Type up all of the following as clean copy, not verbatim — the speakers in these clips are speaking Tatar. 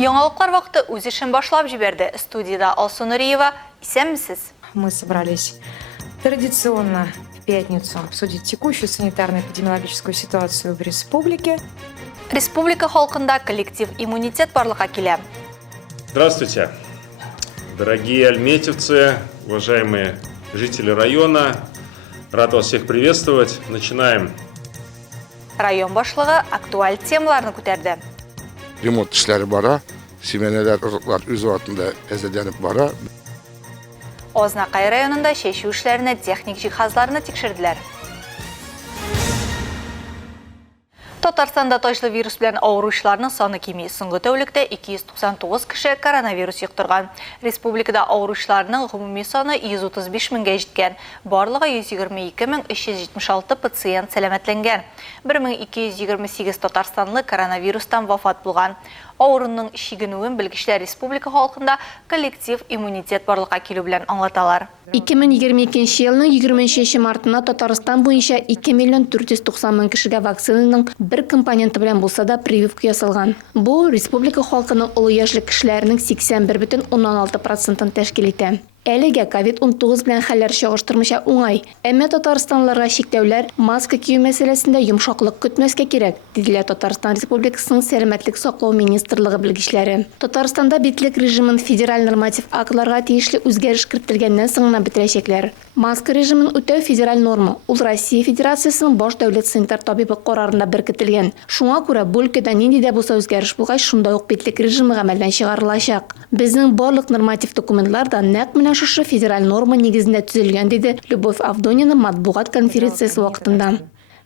Яңалыклар вакыты үз эшен башлап җибәрде. Студияда Алсу Нуриева. Исәнмесез? Мы собрались традиционно в пятницу обсудить текущую санитарно-эпидемиологическую ситуацию в республике. Республика халкында коллектив иммунитет барлыкка килә. Здравствуйте, дорогие альметьевцы, уважаемые жители района. Рад вас всех приветствовать. Начинаем. Район башлыгы актуаль темаларны күтәрде. Ремонт işleri бара, семенелер, ырыклар үз вакытында әзерләнеп бара. Ознакай районында шешу эшләренә техник җиһазларны тикшерделәр. Татарстанда ташлы вирус белән авыручыларның саны кими. Соңгы тәүлектә 299 кеше коронавирус йоктырган. Республикада авыручыларның гомуми саны 135 меңгә җиткән. Барлыгы 122,376 пациент сәламәтләнгән. 1228 татарстанлы коронавирустан вафат булган. Авырунның шигенүен белгечләр республика халкында коллектив иммунитет барлыкка килү белән аңлаталар. 2022 елның 23 мартына Татарстан буенча 2 миллион 490 мең кешегә вакцинаның бер компоненты белән булса да прививка ясалган. Бу республика халкының олы яшьлек кешеләренең 81,16% тәшкил итә. Әлегә COVID-19 белән хәлләр чагыштырмыйча уңай. Әмма татарстанлыларга чикләүләр маска кию мәсьәләсендә йомшаклык көтмәскә кирәк, диделәр Татарстан Республикасының сәламәтлек саклау министрлыгы белгечләре. Татарстанда битлек режимын федераль норматив актларга тиешле үзгәреш кертелгәннән соң гына бетерәчәкләр. Маска режимын үтәү федераль норма. Ул Россия Федерациясының баш дәүләт санитар табибы карарында беркетелгән. Шуңа күрә бу өлкәдә нинди дә булса үзгәреш булгач, шунда ук битлек режимы гамәлдән чыгарылачак. Безнең барлык норматив документлар да нәкъ менә шушы федераль норма нигезендә төзелгән, диде Любовь Авдонина матбугат конференциясе вакытында.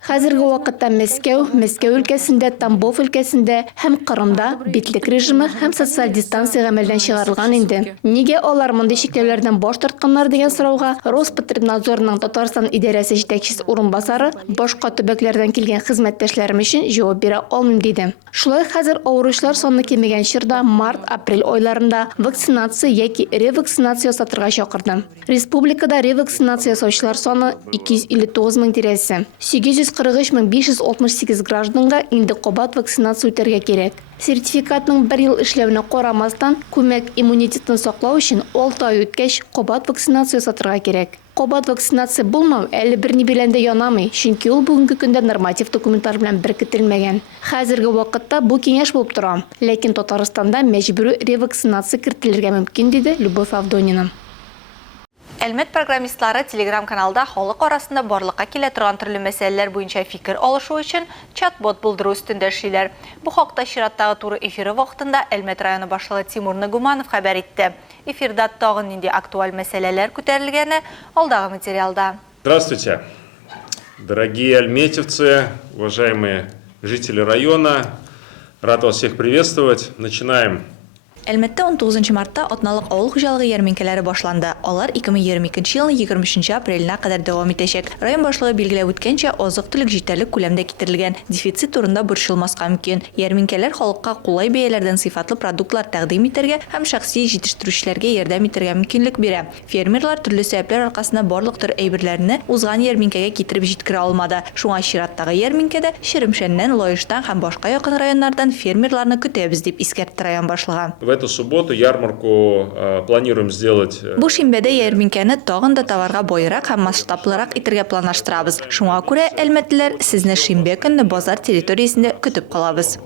Хәзерге вакытта Мәскәү өлкәсендә, Тамбов өлкәсендә һәм Кырымда битлек режимы һәм социаль дистанция гамәлдән чыгарылган инде. Нигә алар мондый чикләүләрдән баш тартканнар дигән сорауга Роспотребнадзорның Татарстан идарәсе җитәкчесе урынбасары башка төбәкләрдән килгән хезмәттәшләрем өчен җавап бирә алмыйм диде. Шулай хәзер авыручылар саны кимегән чорда март-апрель айларында вакцинация яки ревакцинация сатырга чакырды. Республикада ревакцинация ясаучылар саны 259 мең тирәсе. 843,568 гражданга инде кабат вакцинация үтәргә кирәк. Сертификатның 1 ел эшләвенә карамастан, күмәк иммунитетын саклау өчен 6 ай үткәч кабат вакцинация сатырга кирәк. Кабат вакцинация булмау әле берни белән дә янамый, чөнки ул бүгенге көндә норматив документлар белән беркетелмәгән. Хәзерге вакытта бу киңәш булып тора, ләкин Татарстанда мәҗбүри ревакцинация кертелергә мөмкин, диде Любовь Авдонина. Әлмәт программистлары телеграм-каналда халык арасында барлыкка килә торган төрле мәсьәләләр буенча фикер алышу өчен чат-бот булдыру өстендә эшлиләр. Бу хакта чираттагы туры эфиры вакытында Әлмәт районы башлыгы Тимур Нагуманов хәбәр итте. Эфирда тагын нинди актуаль мәсьәләләр күтәрелгәне алдагы материалда. Здравствуйте, дорогие альметьевцы, уважаемые жители района. Рад вас всех приветствовать. Начинаем. Әлмәттә 19 мартта атналык авыл хуҗалыгы ярминкәләре башланды. Алар 2022 елның 23 апреленә кадәр дәвам итәчәк. Район башлыгы билгеләп үткәнчә, азык-төлек җитәрлек күләмдә китерелгән. Дефицит турында борчылмаска мөмкин. Ярминкәләр халыкка кулай бәяләрдән сыйфатлы продуктлар тәкъдим итәргә һәм шәхси җитештерүчеләргә ярдәм итәргә мөмкинлек бирә. Фермерлар төрле сәбәпләр аркасында барлык төр әйберләрне узган ярминкәгә китереп җиткерә алмады. Шуңа чираттагы ярминкәдә Шеремшәннән, Лаештан һәм башка якын районнардан фермерларны көтәбез дип искәртте район башлыгы. В эту субботу ярмарку планируем сделать. Бу шимбәдә ярминкәне тагын да товарга байрак һәм масштаблырак итәргә планлаштырабыз. Шуңа күрә әлмәтлеләр сезне шимбә көнне базар территориясендә көтеп калабыз.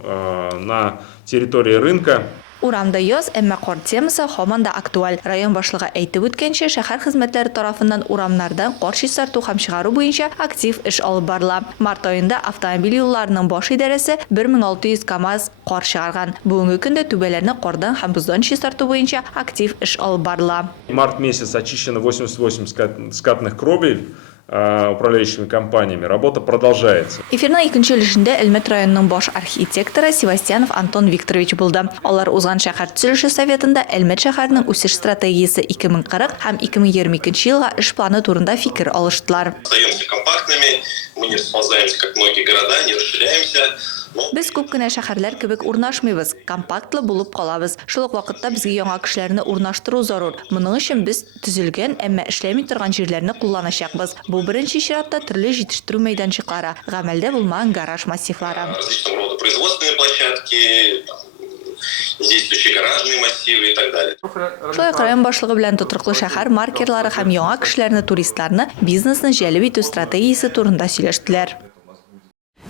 На территории рынка. Урамда яз, әмма кар темасы һаман да актуаль. Район башлыгы әйтеп үткәнчә, шәһәр хезмәтләре тарафыннан урамнардан кар чистарту һәм чыгару буенча актив эш алып барыла. Март аенда автомобиль юлларының баш идарәсе 1600 КАМАЗ кар чыгарган. Бүгенге көндә түбәләрне кардан һәм боздан чистарту буенча актив эш алып барыла. Март месяц очищено 88 скатных кровель управляющими компаниями. Работа продолжается. Эфирның икенче өлешендә Әлмәт районының баш архитекторы Севастьянов Антон Викторович булды. Алар узган шәһәр төзелеше советында Әлмәт шәһәренең үсеш стратегиясе 2040 һәм 2022 елга эш планы турында фикер алыштылар. Остаемся компактными, мы не расползаемся, как многие города, не расширяемся. Без күп кенә шәһәрләр кебек урнашмыйбыз, компактлы булып калабыз. Шул ук вакытта безгә яңа кешеләрне урнаштыру зарур. Моның өчен без төзелгән, әмма эшләми торган җирләрне кулланачакбыз. Бу беренче чиратта төрле җитештерү мәйданчыклары, гамәлдә булмаган гараж массивлары. Различного рода производственные площадки, действующие пляжные массивы и так далее. Шулай район башлыгы белән тотрыклы шәһәр маркерлары һәм яңа кешеләрне, туристларны, бизнесны җәлеп итү стратегиясе турында сөйләштеләр.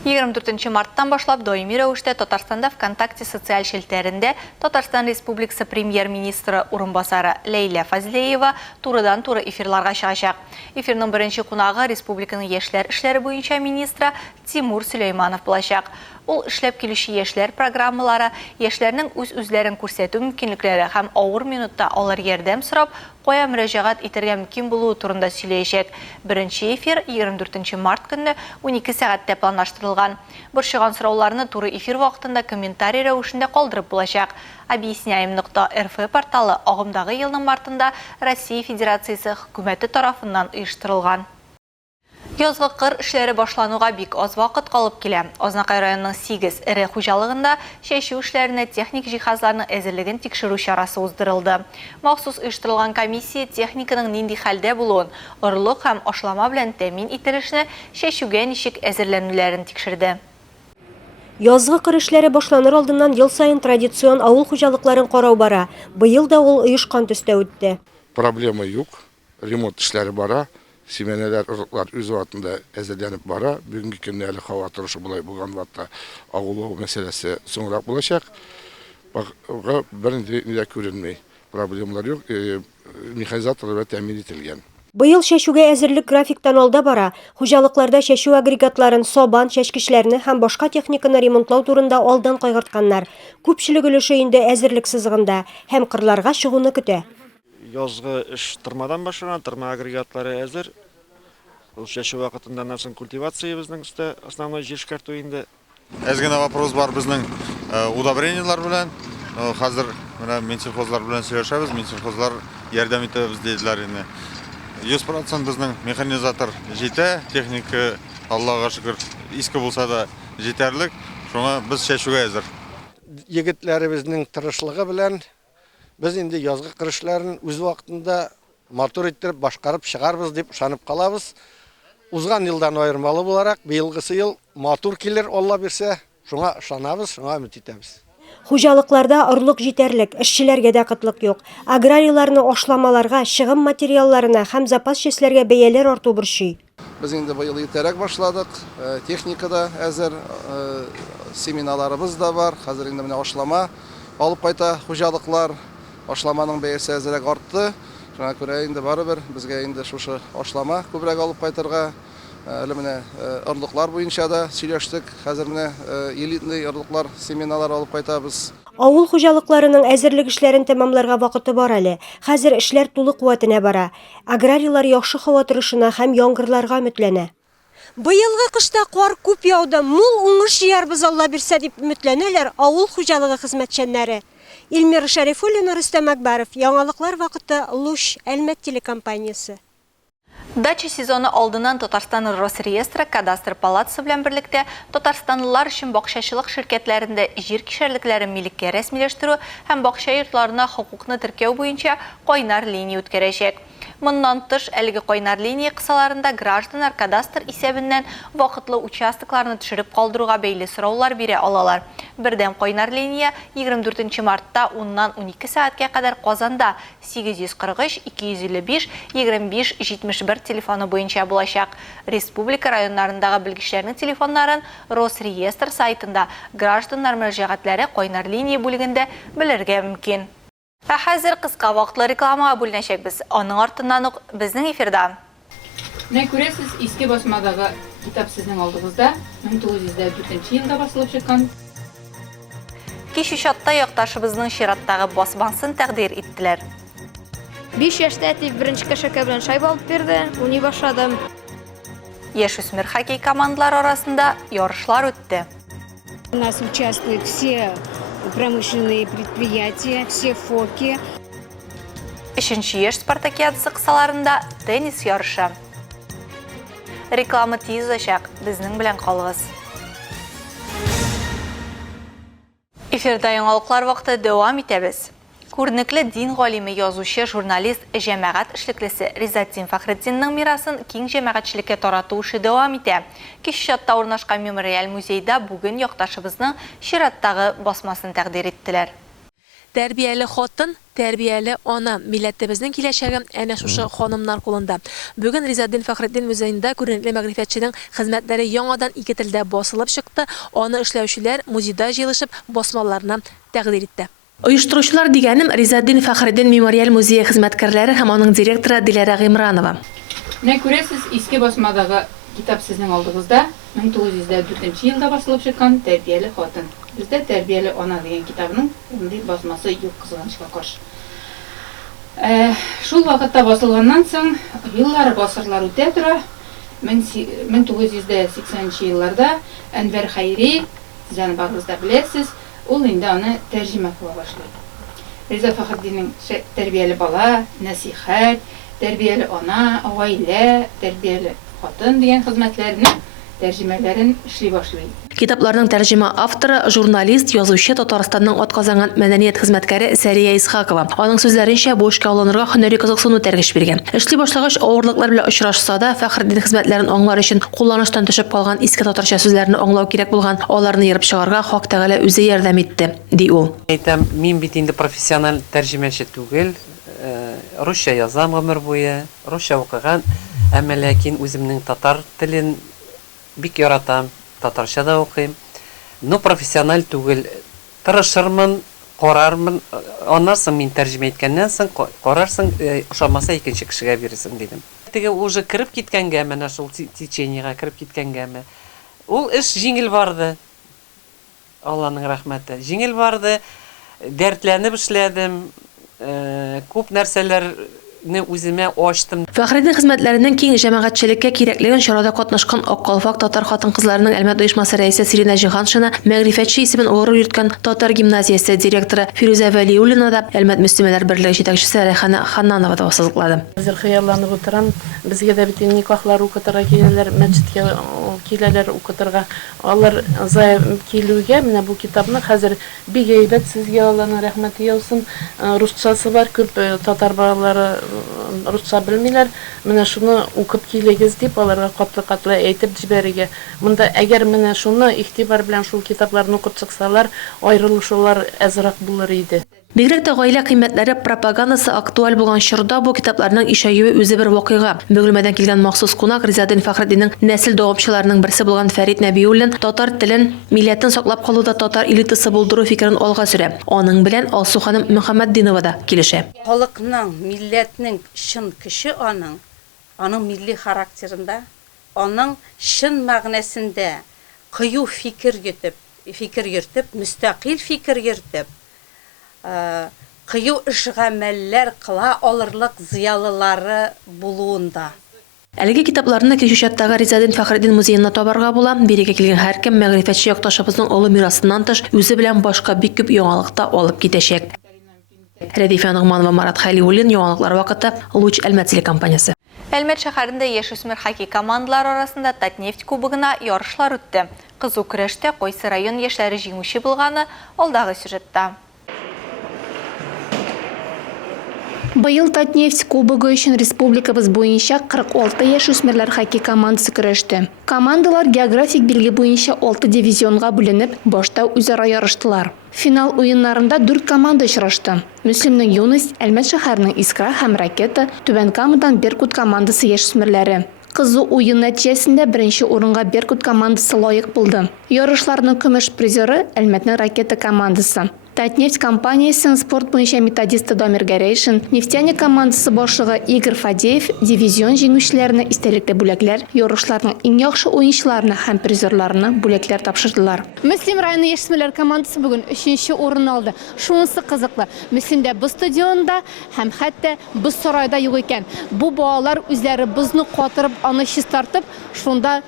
24 марттан башлап даими рәвештә Татарстанда ВКонтакте социаль шелтәрендә Татарстан Республикасы премьер-министры урынбасары Ләйлә Фазлеева турыдан-туры эфирларга чыгачак. Эфирның беренче кунагы республиканың яшьләр эшләре буенча министры Тимур Сөләйманов булачак. Ул эшләп килүче яшьләр программалары, яшьләрнең үз-үзләрен күрсәтү мөмкинлекләре һәм авыр минутта алар ярдәм сорап, кая мөрәҗәгать итәргә мөмкин булуы турында сөйләячәк. Беренче эфир 24 март көнне 12 сәгатьтә планлаштырылган. Борчыган сорауларны туры эфир вакытында комментарий рәвешендә калдырып булачак. Объясняем.рф порталы агымдагы елның мартында Россия Федерациясе хөкүмәте тарафыннан оештырылган. Язгы кыр эшләре башлануга бик аз вакыт калып килә. Азнакай районының 8 эре хуҗалыгында чәчү эшләренә техник җиһазларның әзерлеген тикшерү чарасы уздырылды. Махсус оештырылган комиссия техниканың нинди хәлдә булуын, орлык һәм ашлама белән тәэмин ителешне, чәчүгә ничек әзерләнүләрен тикшерде. Язгы кыр эшләре башланыр алдыннан ел сайын традицион авыл хуҗалыкларын карау бара. Быел да ул оешкан төстә үтте. Проблема юк, ремонт эшләре бара. Семенелер, ырыклар үз ватында әзерләнеп бара. Бүгенге көнне әле һава торышы булай булган ватта агулу мәсьәләсе соңрак булачак. Бернинди дә күренмәй. Проблемалар юк, механизаторлар тәэмин ителгән. Быел чәчүгә әзерлек графиктан алда бара. Хуҗалыкларда чәчү агрегатларын, сабан, чәчкечләрне һәм башка техниканы ремонтлау турында алдан кайгыртканнар. Күпчелек өлеше инде әзерлек сызыгында һәм кырларга чыгуны көтә. Язгы эш тырмадан башлана, тырма агрегатлары әзер. Ул чәчү вакытында нәрсен культивация безнең үстә основной җишкәртү инде. Әзгәнә вопрос бар безнең удобрениялар белән. Хәзер менә Минсельхозлар белән сөйләшәбез, Минсельхозлар ярдәм итәбез диделәр инде. 100% безнең механизатор җитә, техника Аллага шөкер иске булса да җитәрлек. Шуңа без чәчүгә әзер. Егетләребезнең тырышлыгы белән biz инде язгы кыр эшләрен үз вакытында матур иттереп башкарып чыгарбыз дип ышанып калабыз. Узган елдан аермалы буларак, быелгысы ел матур килер, Алла бирсә, шуңа ышанабыз, шуңа өмет итәбез. Хуҗалыкларда орлык җитәрлек, эшчеләргә дә кытлык юк. Аграрийларны ашламаларга, чыгым материалларына һәм запас чәчләргә бәяләр арту борчый. Biz инде быел итәрәк башладык, техникада әзер, семинарларыбыз да бар. Хәзер инде менә ашлама алып кайта хуҗалыклар. Ашламаның бәясе әзрәк артты. Шуңа күрә инде барыбер безгә инде шушы ашлама күбрәк алып кайтырга, әле менә орлыклар буенча да сөйләштек. Хәзер менә элитный орлыклар семинарлар алып кайтабыз. Авыл хуҗалыкларының әзерлек эшләрен тәмамларга вакыты бар әле. Хәзер эшләр тулы куәтенә бара. Аграрийлар яхшы һава торышына һәм яңгырларга өметләнә. Быелгы кышта кар күп яуды, мул уңыш җыярбыз Алла бирсә дип өметләнәләр авыл хуҗалыгы хезмәтчәннәре. Илмир Шәрифуллина, Рөстәм Әкбәров, яңалыклар вакыты Луш, Әлмәт телекомпаниясе. Дача сезоны алдыннан Татарстан Росреестры кадастр палатасы белән берлектә Татарстанлылар өчен бакчачылык ширкәтләрендә җир кишәрлекләрен милеккә рәсмиләштерү һәм бакча йортларына хокукны теркәү буенча кайнар линия үткәрәчәк. Моннан тыш, әлеге кайнар линия кысаларында гражданнар кадастр исәбеннән вакытлы участокларны төшереп калдыруга бәйле сораулар бирә алалар. Бердәм кайнар линия 24 мартта 10ннан 12 сәгатькә кадәр Казанда 843 255 25 71 телефоны буенча булачак. Республика районнарындагы белгечләрнең телефоннарын Росреестр сайтында гражданнар мөрәҗәгатьләре кайнар линия бүлегендә белергә мөмкин. Хәзер кыска вакытлы рекламага бүленәчәкбез. Аның артыннан ук безнең эфирда. Менә күрәсез, иске басмадагы китап сезнең алдыгызда 1904 елда басылып чыккан. Кич чатта якташыбызның чираттагы басмасын тәкъдир иттеләр. 5 яшьтә тип беренче кешәкә белән шайба алып бирде, уйный башладым. Яшүсмер хоккей командалары арасында ярышлар үтте. У нас участвуют все промышленные предприятия, все ФОКи. Өченче яшь спартакиадасы кысаларында теннис ярышы. Реклама тиз узачак, безнең белән калыгыз. Эфирда яңалыклар вакыты дәвам итәбез. Күренекле дин галиме, язучы, журналист, җәмәгать эшлеклесе Ризатдин Фахретдинның мирасын киң җәмәгатьчелеккә тарату эше дәвам итә. Кич чатта урнашкан мемориаль музейда бүген якташыбызның чираттагы басмасын тәкъдир иттеләр. Тәрбияле хатын, тәрбияле ана милләтебезнең киләчәге әнә шушы ханымнар кулында. Бүген Ризаддин Фәхретдин музеенда күренекле мәгърифәтченең хезмәтләре яңадан ике телдә басылып чыкты. Аны эшләүчеләр музейда җыелышып басмаларына тәкъдим итте. Оештыручылар дигәнем Ризаддин Фәхретдин мемориаль музее хезмәткәрләре һәм аның директоры Диләрә Гыймранова. Менә күрәсез, иске басмадагы китап сезнең алдыгызда 1904 елда басылып чыккан Тәрбияле хатын. Бездә Тәрбияле ана дигән китабның мондый басмасы юк, кызганычка каршы. Шул вакытта басылганнан соң еллар, гасырлар үтә тора. 1980 елларда Әнвәр Хайри, сез аны барыгызда беләсез, ул инде аны тәрҗемә кыла башлый. Риза Фәхретдиннең Тәрбияле бала, Насихат, Тәрбияле ана, гаилә, Тәрбияле хатын дигән хезмәтләрне тәрҗемәләрен эшли башлый. Китапларның тәрҗемә авторы, журналист, язучы Татарстанның атказанган мәдәният хезмәткәре Сәрия Исхакова. Аның сүзләренчә, бу эшкә алынырга һөнәри кызыксыну тәргеш биргән. Эшли башлагач авырлыклар белән очрашса да, Фәхретдин хезмәтләрен аңлар өчен кулланыштан төшеп калган иске татарча сүзләрне аңлау кирәк булган, аларны йырып чыгарга Хак Тәгалә үзе ярдәм итте, ди ул. Әйтәм, мин бит инде профессиональ тәрҗемәче түгел, русча язам гомер буе, русча укыган, әмма ләкин үземнең татар телен бик яратам, татарча да укыйм. Но профессиональ түгел, тырышырмын, карармын, аннан соң мин тәрҗемә иткәннән соң карарсың, ошамаса икенче кешегә бирерсең дидем. Теге уже кирип киткәнгә, менә шул течениегә кирип киткәнгәме, ул эш җиңел барды. Алланың рәхмәте. Җиңел барды, дәртләнеп эшләдем, күп нәрсәләрне үземә ачтым. Фәхретдин хезмәтләренең киң җәмәгатьчелеккә кирәклеген чарада катнашкан Ак калфак татар хатын-кызларының Әлмәт оешмасы рәисе Сирина Җиһаншина, мәгърифәтче исемен угры йөрткән Татар гимназиясе директоры Фируза Вәлиуллина да Әлмәт мөслимәләр берлеге җитәкчесе Рәйхана Ханнанова да васызыклады. Хәзер хыялланып утырам, безгә дә бит никахлар укытырга киләләр, мәчеткә киләләр укытырга. Алар килүгә менә бу китапны хәзер бик әйбәт, сезгә Алланың рәхмәте яусын. Русчасы бар, күп татар балалары русча белмиләр. Менә шуны укып килегез дип аларга катлы-катлы әйтеп җибәрергә. Монда әгәр менә шуны игътибар белән шул китапларны укып чыксалар, аерылышулар әзрәк булыр иде. Бигрәк тә гаилә кыйммәтләре пропагандасы актуаль булган чорда бу китапларның ишәюе үзе бер вакыйга. Бөгелмәдән килгән махсус кунак Ризаддин Фәхретдиннең нәсел дәвамчыларының берсе булган Фәрит Нәбиуллин татар телен, милләтен саклап калуда татар элитасы булдыру фикерен алга сөрә. Аның белән Алсу ханым Мөхәммәтдинова да килешә. Халыкның, милләтнең чын кеше аның милли характерында, аның чын мәгънәсендә кыю фикер йөртеп, мөстәкыйль фикер йөртеп, кыю эш-гамәлләр кыла алырлык зыялылары булуында. Әлеге китапларны Кечүчаттагы Ризаддин Фәхретдин музеенда табарга була. Бирегә килгән һәркем мәгърифәтче якташыбызның олы мирасыннан тыш үзе белән башка бик күп яңалыкта алып китәчәк. Рәдифә Нугманова, Марат Хәлиуллин, яңалыклар вакыты, Луч Әлмәт телекомпаниясе. Әлмәт шәһәрендә яшүсмер хоккей командалары арасында Татнефть кубогына ярышлар үтте. Кызу көрәштә Койсы район яшьләре җиңүче булганы алдагы сюжетта. Быел Татнефть кубогы өчен республикабыз буенча 46 яшүсмерләр хоккей командасы көрәште. Командалар географик билге буенча 6 дивизионга бүленеп, башта үзара ярыштылар. Финал уеннарында 4 команда очрашты. Мөслимнең Юность, Әлмәт шәһәренең Искра һәм Ракета, Түбән Камадан Беркут командасы яшүсмерләре. Кызу уен нәтиҗәсендә беренче урынга Беркут командасы лаек булды. Ярышларның көмеш призеры Әлмәтнең Ракета командасы. Татнефть компаниясының спорт буенча методисты Дамир Гәрәйшин, нефтяник командасы башлыгы Игорь Фадеев дивизион җиңүчеләренә истәлекле бүләкләр, ярышларның иң яхшы уенчыларына һәм призерларына бүләкләр тапшырдылар. Мөслим районы яшүсмерләр командасы бүген 3нче урын алды. Шунысы кызыклы. Мөслимдә бу стадионда һәм хәтта бу сарайда юк икән. Бу балалар үзләре бузны катырып, аны чистартып, шунда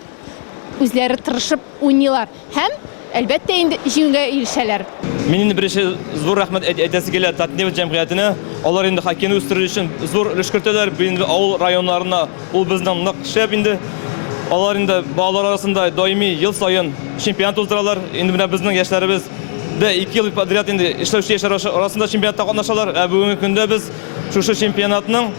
үзләре тырышып уйныйлар. Һәм әлбәттә инде җиңүгә ирешәләр. Мин инде беренче зур рәхмәт әйтәсе килә Татнефть җәмгыятенә. Алар инде хоккейны үстерү өчен зур өлеш кертәләр. Инде авыл районнарына ул безнең нык шәп инде. Алар инде балалар арасында даими ел саен чемпионат уздыралар. Инде менә безнең яшьләребез дә 2 ел подряд инде эшләүче яшьләр арасында чемпионатта катнашалар. Бүгенге көндә без шушы чемпионатның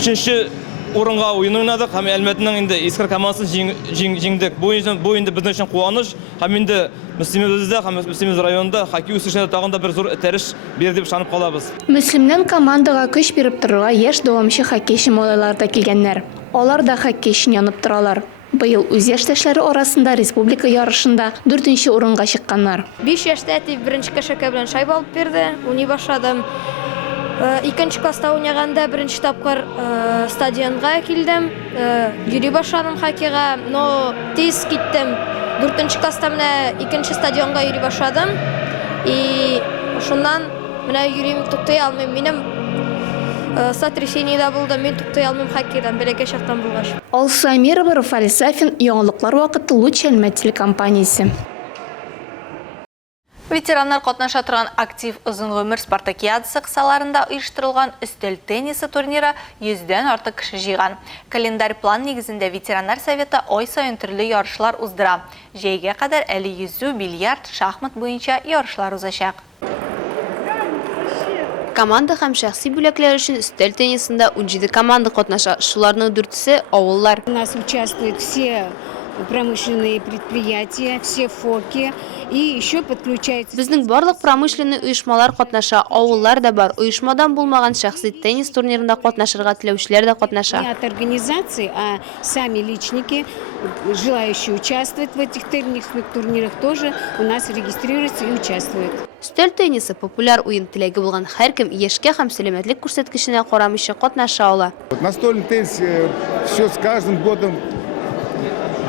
3нче орынға ойын ойнадық, һәм Әлмәтнең инде Искар командасын жеңдек. Бу инде безнең өчен куаныч, һәм инде Мөслимебездә һәм Мөслимез районында хоккей үсешенә тагын да бер зур этәреш бир дип ышанып калабыз. Мөслимнән командага көч биреп торырга яшь дәвамчы хоккейчы малайлар да килгәннәр. Алар да хоккей өчен янып торалар. Быел үз яшьтәшләре арасында республика ярышында 4нче урынга чыкканнар. 5 яшьтә тип беренче кешәкә белән шайба алып бирде. Уйный башладым. 2нче класста уйнаганда беренче тапкыр стадионга килдем. Йөри башладым хоккейга, но тиз киттем. 4нче класста менә 2нче стадионга йөри башладым. И шуннан менә йөрим, туктай алмыйм. Минем сотрясение да булды, мен туктай алмыйм хоккейдан, бәләкәй чактан булгач. Алса Мирова, Рафаэль Сафин, яңалыклар вакыты Луч Әлмәт телекомпаниясе. Ветераннар катнаша торган актив озын гомер спартакиадасы кысаларында оештырылган өстәл теннисы турниры 100дән артык кеше җыйган. Календарь план нигезендә ветераннар советы ай саен төрле ярышлар уздыра. Җәйгә кадәр әле йөзү, бильярд, шахмат буенча ярышлар узачак. Команда һәм шәхси бүләкләр өчен өстәл теннисында 17 команда катнаша. Шуларның 4се авыллар. У нас участвуют все промышленные предприятия, все ФОКи и еще подключаются. Безнең барлык промышленный оешмалар катнаша, авыллар да бар. Оешмадан булмаган шәхси теннис турнирында катнашырга теләүчеләр дә катнаша. Не от организации, а сами личники, желающие участвовать в этих теннисных турнирах, тоже у нас регистрируются и участвуют. Өстәл теннисы популяр уен теләге булган һәркем яшькә һәм сәламәтлек күрсәткеченә карамыйча катнаша ала. Настольный теннис все с каждым годом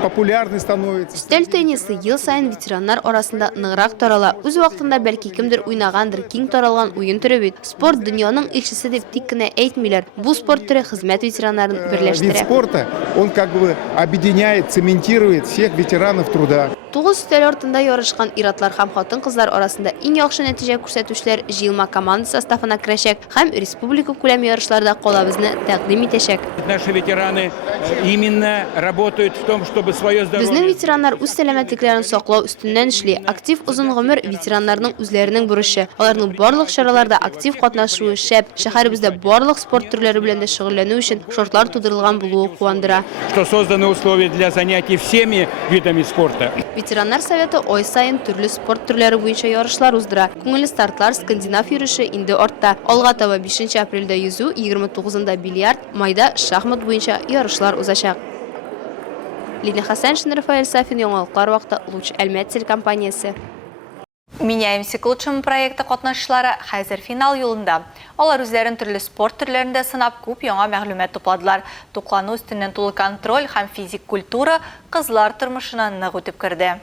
популярный становится. Өстәл теннисы ел сайын ветераннар арасында ныграк тарала. Үз вакытында бәлки кемдер уйнагандыр, киң таралган уен төре бит. Спорт дөньяның илчесе дип тик кенә әйтмиләр. Бу спорт төре хезмәт ветераннарын берләштерә. Вид спорта, он как бы объединяет, цементирует всех ветеранов труда. 9 өстәл артында ярышкан иратлар һәм хатын-кызлар арасында иң яхшы нәтиҗә күрсәтүчеләр җыелма команда составына керәчәк һәм республика күләм ярышларда калабызны тәкъдим итәчәк. Наши ветераны именно работают в том, чтобы свое здоровье. Безнең ветераннар үз сәламәтлекләрен саклау үстеннән эшли. Актив озын гомер ветераннарның үзләренең бурычы. Аларның барлык чараларда актив катнашуы шәп. Шәһәребездә барлык спорт төрләре белән дә шөгыльләнү өчен шартлар тудырылган булуы куандыра. Что созданы условия для занятий всеми видами спорта. Ветераннар советы ой сайын төрле спорт төрләре буенча ярышлар уздыра. Күңелле стартлар скандинав йөреше инде артта. Алга таба 5 апрельдә йөзү, 29-нда бильярд, майда шахмат буенча ярышлар узачак. Лина Хасаншин, Рафаэль Сафин, яңалыклар вакыты Луч Әлмәт телекомпаниясе. Меняемся к лучшему проекты катнашчылары хәзер финал юлында. Алар үзләрен төрле спорт төрләрендә сынап күп яңа мәгълүмат тупладылар. Туклану өстеннән тулы контроль һәм физик культура кызлар тормышына нык үтеп керде.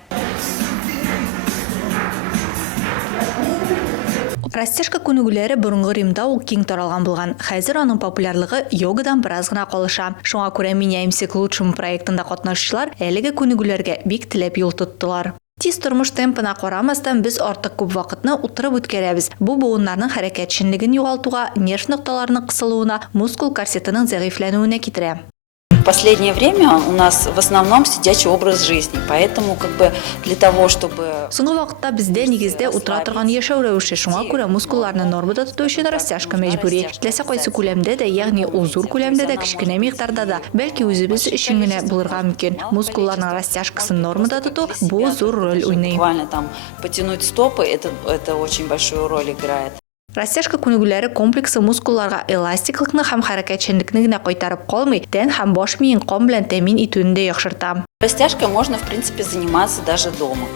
Растяжка күнегүләре борынгы Римда ул киң таралган булган. Хәзер аның популярлыгы йогадан бераз гына калыша. Шуңа күрә Меняемся к лучшему проектында катнашчылар әлеге күнегүләргә бик теләп юл тоттылар. Тиз тормыш темпына карамастан без артык күп вакытны утырып үткәрәбез. Бу буыннарның хәрәкәтчәнлеген югалтуга, нерв нокталарының кысылуына, мускул корсетының зәгыйфләнүенә китерә. В последнее время у нас в основном сидячий образ жизни, поэтому для того, чтобы... Соңгы вакытта бездә нигездә утыра торган яшәү рәвеше, шуңа күрә мускулларны нормада тоту өчен растяжка мәҗбүри. Теләсә кайсы күләмдә дә, ягъни ул зур күләмдә дә, кичкенә микъдарда да, бәлки үзебез өчен генә булырга мөмкин. Мускулларның растяжкасын нормада тоту бу зур роль уйный. Буквально там потянуть стопы, это очень большую роль играет. Растяжка күнегүләре комплексы мускулларга эластиклыкны һәм хәрәкәтчәнлекне генә кайтарып калмый, тән һәм баш миен кан белән тәмин итүне дә яхшырта. Растяжкой можно, в принципе, заниматься даже дома.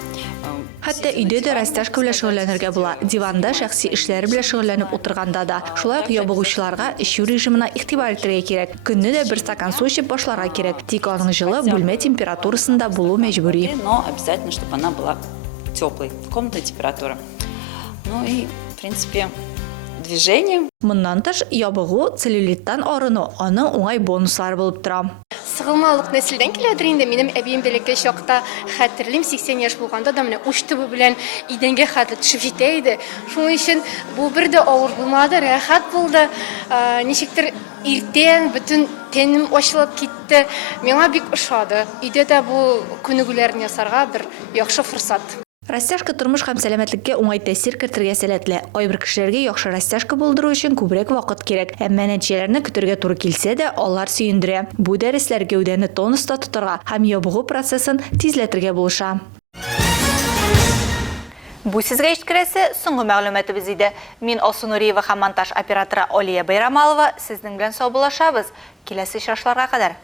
Хәтта өйдә дә растяжка белән шөгыльләнергә була. Диванда шәхси эшләре белән шөгыльләнеп утырганда да. Шулай ук ябыгучыларга эчү режимына игътибар итәргә кирәк. Көнне дә 1 стакан су эчеп башларга кирәк. Тик аның җылы бүлмә температурасында булу мәҗбүри. Но обязательно, чтобы она была теплой, комнатной температуры. Ну и, в принципе, движение. Моннан тыш, ябыгу, целлюлиттан арыну, аның уңай бонуслары булып тора. Сыгылмалык нәселдән киләдер инде. Минем әбием бәләкәй чакта хәтерлим 80 яшь булганда да менә уч төбе белән идәнгә хәтле төшеп җитә иде. Шуның өчен бу бер дә авыр булмады, рәхәт булды. Ничектер иртән бөтен тәнем ачылып китте. Миңа бик ошады. Өйдә дә бу күнегүләрне ясарга бер яхшы форсат. Растяжка тормыш һәм сәламәтлеккә уңай тәэсир кертергә сәләтле. Кайбер кешеләргә яхшы растяжка булдыру өчен күбрәк вакыт кирәк. Әмма нәтиҗәләрне көтәргә туры килсә дә, алар сөендерә. Бу дәресләр гәүдәне тонуста тотарга һәм ябыгу процессын тизләтергә булыша. Бу сезгә ишеткерәсе соңгы мәгълүматыбыз иде. Мин Алсу Нуриева һәм монтаж операторы Олия Байрамалова сезнең белән саубуллашабыз. Киләсе очрашларга кадәр.